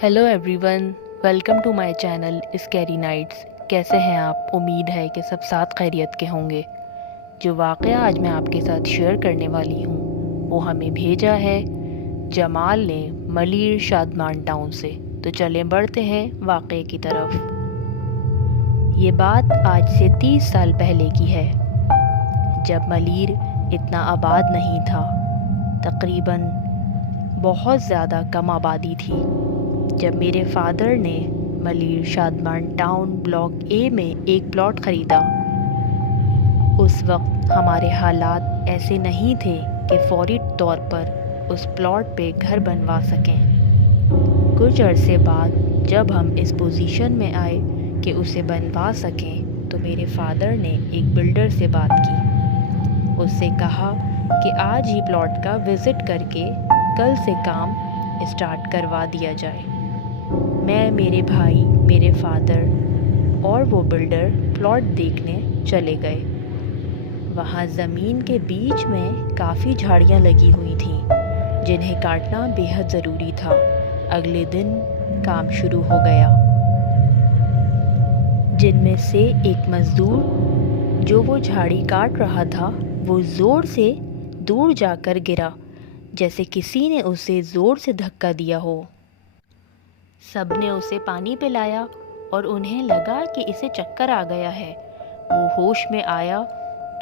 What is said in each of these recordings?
Hello everyone, welcome to my channel scary nights. कैसे हैं आप? उम्मीद है कि सब साथ खैरियत के होंगे। जो वाक़या आज मैं आपके साथ शेयर करने वाली हूँ वो हमें भेजा है जमाल ने मलीर शादमान टाउन से। तो चलें बढ़ते हैं वाक़े की तरफ। ये बात आज से 30 साल पहले की है, जब मलीर इतना आबाद नहीं था। तकरीबन बहुत ज़्यादा कम आबादी थी। जब मेरे फादर ने मलीर शादमान टाउन ब्लॉक ए में एक प्लॉट ख़रीदा, उस वक्त हमारे हालात ऐसे नहीं थे कि फ़ौरी तौर पर उस प्लॉट पे घर बनवा सकें। कुछ अरसे बाद जब हम इस पोजीशन में आए कि उसे बनवा सकें, तो मेरे फादर ने एक बिल्डर से बात की। उससे कहा कि आज ही प्लॉट का विज़िट करके कल से काम स्टार्ट करवा दिया जाए। मैं, मेरे भाई, मेरे फादर और वो बिल्डर प्लॉट देखने चले गए। वहाँ ज़मीन के बीच में काफ़ी झाड़ियाँ लगी हुई थीं, जिन्हें काटना बेहद ज़रूरी था। अगले दिन काम शुरू हो गया। जिनमें से एक मज़दूर जो वो झाड़ी काट रहा था, वो ज़ोर से दूर जाकर गिरा, जैसे किसी ने उसे ज़ोर से धक्का दिया हो। सबने उसे पानी पिलाया और उन्हें लगा कि इसे चक्कर आ गया है। वो होश में आया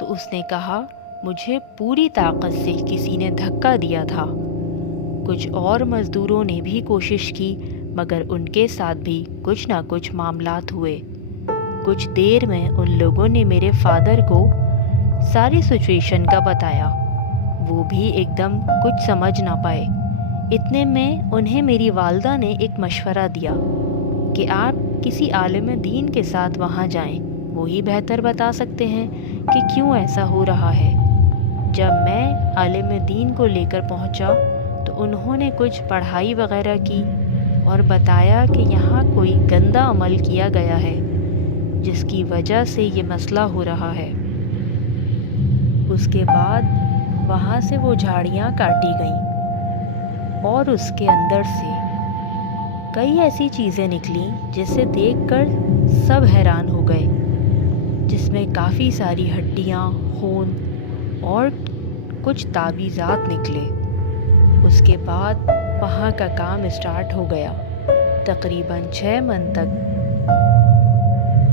तो उसने कहा, मुझे पूरी ताकत से किसी ने धक्का दिया था। कुछ और मज़दूरों ने भी कोशिश की, मगर उनके साथ भी कुछ ना कुछ मामलात हुए। कुछ देर में उन लोगों ने मेरे फादर को सारी सिचुएशन का बताया। वो भी एकदम कुछ समझ ना पाए। इतने में उन्हें मेरी वालदा ने एक मशवरा दिया कि आप किसी आलिम दीन के साथ वहाँ जाएं, वो ही बेहतर बता सकते हैं कि क्यों ऐसा हो रहा है। जब मैं आलिम दीन को लेकर पहुँचा तो उन्होंने कुछ पढ़ाई वगैरह की और बताया कि यहाँ कोई गंदा अमल किया गया है, जिसकी वजह से ये मसला हो रहा है। उसके बाद वहाँ से वो झाड़ियाँ काटी गईं और उसके अंदर से कई ऐसी चीज़ें निकलीं जिसे देखकर सब हैरान हो गए, जिसमें काफ़ी सारी हड्डियाँ, खून और कुछ ताबीज़ात निकले। उसके बाद वहाँ का काम स्टार्ट हो गया। तकरीबन 6 मन तक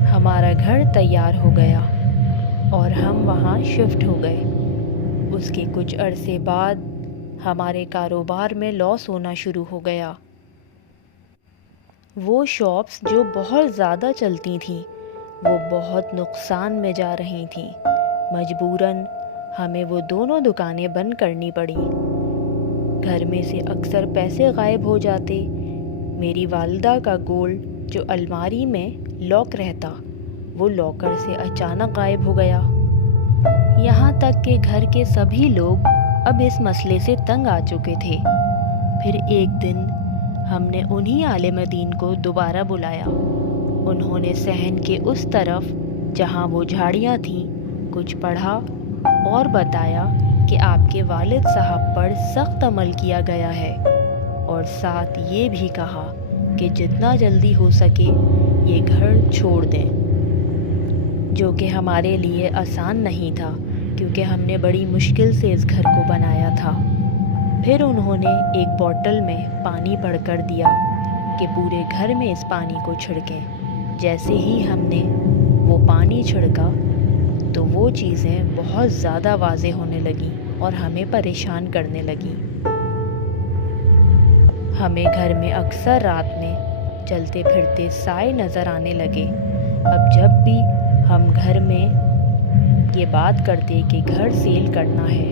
हमारा घर तैयार हो गया और हम वहाँ शिफ्ट हो गए। उसके कुछ अरसे बाद हमारे कारोबार में लॉस होना शुरू हो गया। वो शॉप्स जो बहुत ज़्यादा चलती थीं, वो बहुत नुकसान में जा रही थीं। मजबूरन हमें वो दोनों दुकानें बंद करनी पड़ी। घर में से अक्सर पैसे गायब हो जाते। मेरी वालिदा का गोल्ड जो अलमारी में लॉक रहता, वो लॉकर से अचानक गायब हो गया। यहाँ तक कि घर के सभी लोग अब इस मसले से तंग आ चुके थे। फिर एक दिन हमने उन्हीं आलिम दीन को दोबारा बुलाया। उन्होंने सहन के उस तरफ जहाँ वो झाड़ियाँ थीं कुछ पढ़ा और बताया कि आपके वालिद साहब पर सख्त अमल किया गया है, और साथ ये भी कहा कि जितना जल्दी हो सके ये घर छोड़ दें, जो कि हमारे लिए आसान नहीं था क्योंकि हमने बड़ी मुश्किल से इस घर को बनाया था। फिर उन्होंने एक बोतल में पानी भरकर दिया कि पूरे घर में इस पानी को छिड़कें। जैसे ही हमने वो पानी छिड़का तो वो चीज़ें बहुत ज़्यादा वाज़े होने लगीं और हमें परेशान करने लगीं। हमें घर में अक्सर रात में चलते फिरते साए नज़र आने लगे। अब जब भी हम घर में ये बात करते कि घर सेल करना है,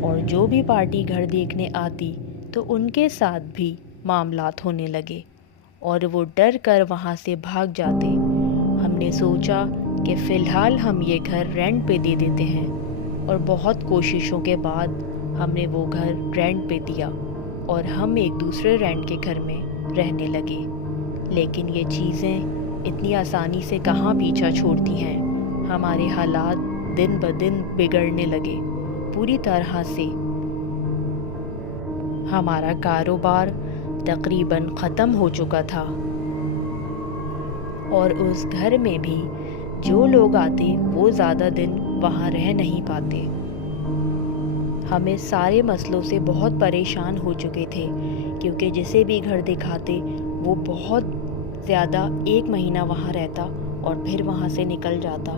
और जो भी पार्टी घर देखने आती तो उनके साथ भी मामलात होने लगे और वो डर कर वहाँ से भाग जाते। हमने सोचा कि फ़िलहाल हम ये घर रेंट पे दे देते हैं, और बहुत कोशिशों के बाद हमने वो घर रेंट पे दिया और हम एक दूसरे रेंट के घर में रहने लगे। लेकिन ये चीज़ें इतनी आसानी से कहाँ पीछा छोड़ती हैं। हमारे हालात दिन ब दिन बिगड़ने लगे पूरी तरह से। हमारा कारोबार تقریباً ختم ہو چکا تھا، اور اس گھر میں بھی جو لوگ آتے وہ زیادہ دن وہاں رہ نہیں پاتے۔ ہمیں سارے مسئلوں سے بہت پریشان ہو چکے تھے، کیونکہ جسے بھی گھر دکھاتے وہ بہت زیادہ 1 مہینہ وہاں رہتا اور پھر وہاں سے نکل جاتا۔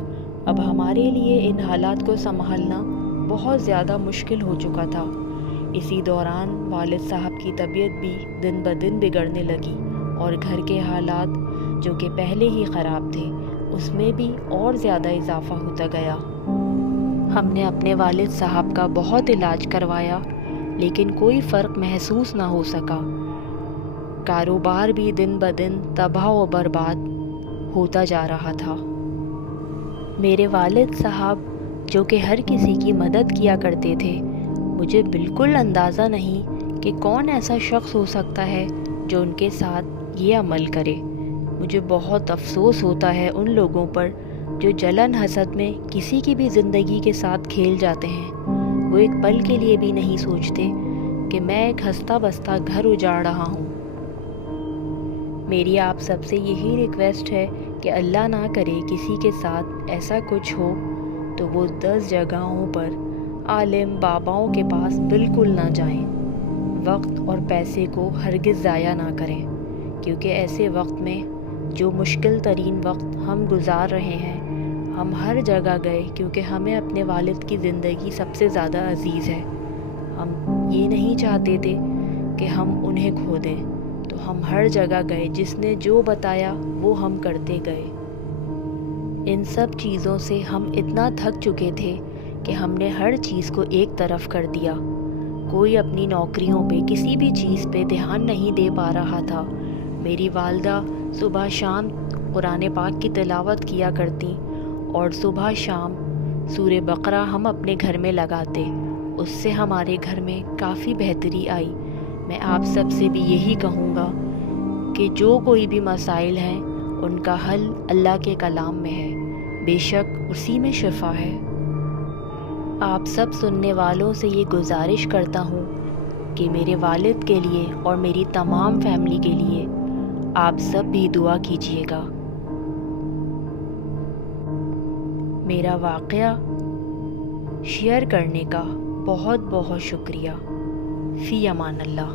اب ہمارے لیے ان حالات کو سنبھالنا بہت زیادہ مشکل ہو چکا تھا۔ اسی دوران والد صاحب کی طبیعت بھی دن بدن بگڑنے لگی، اور گھر کے حالات جو کہ پہلے ہی خراب تھے اس میں بھی اور زیادہ اضافہ ہوتا گیا۔ ہم نے اپنے والد صاحب کا بہت علاج کروایا، لیکن کوئی فرق محسوس نہ ہو سکا۔ کاروبار بھی دن بدن تباہ و برباد ہوتا جا رہا تھا۔ میرے والد صاحب جو کہ ہر کسی کی مدد کیا کرتے تھے، مجھے بالکل اندازہ نہیں کہ کون ایسا شخص ہو سکتا ہے جو ان کے ساتھ یہ عمل کرے۔ مجھے بہت افسوس ہوتا ہے ان لوگوں پر جو جلن حسد میں کسی کی بھی زندگی کے ساتھ کھیل جاتے ہیں۔ وہ ایک پل کے لیے بھی نہیں سوچتے کہ میں ایک ہنستا بستا گھر اجاڑ رہا ہوں۔ میری آپ سب سے یہی ریکویسٹ ہے کہ اللہ نہ کرے کسی کے ساتھ ایسا کچھ ہو تو وہ 10 جگہوں پر عالم باباؤں کے پاس بالکل نہ جائیں۔ وقت اور پیسے کو ہرگز ضائع نہ کریں، کیونکہ ایسے وقت میں جو مشکل ترین وقت ہم گزار رہے ہیں، ہم ہر جگہ گئے کیونکہ ہمیں اپنے والد کی زندگی سب سے زیادہ عزیز ہے۔ ہم یہ نہیں چاہتے تھے کہ ہم انہیں کھو دیں، تو ہم ہر جگہ گئے، جس نے جو بتایا وہ ہم کرتے گئے۔ ان سب چیزوں سے ہم اتنا تھک چکے تھے کہ ہم نے ہر چیز کو ایک طرف کر دیا۔ کوئی اپنی نوکریوں پہ، کسی بھی چیز پہ دھیان نہیں دے پا رہا تھا۔ میری والدہ صبح شام قرآن پاک کی تلاوت کیا کرتی، اور صبح شام سورہ بقرہ ہم اپنے گھر میں لگاتے۔ اس سے ہمارے گھر میں کافی بہتری آئی۔ میں آپ سب سے بھی یہی کہوں گا کہ جو کوئی بھی مسائل ہیں ان کا حل اللہ کے کلام میں ہے، بے شک اسی میں شفا ہے۔ آپ سب سننے والوں سے یہ گزارش کرتا ہوں کہ میرے والد کے لیے اور میری تمام فیملی کے لیے آپ سب بھی دعا کیجیے گا۔ میرا واقعہ شیئر کرنے کا بہت بہت شکریہ۔ فی امان اللہ۔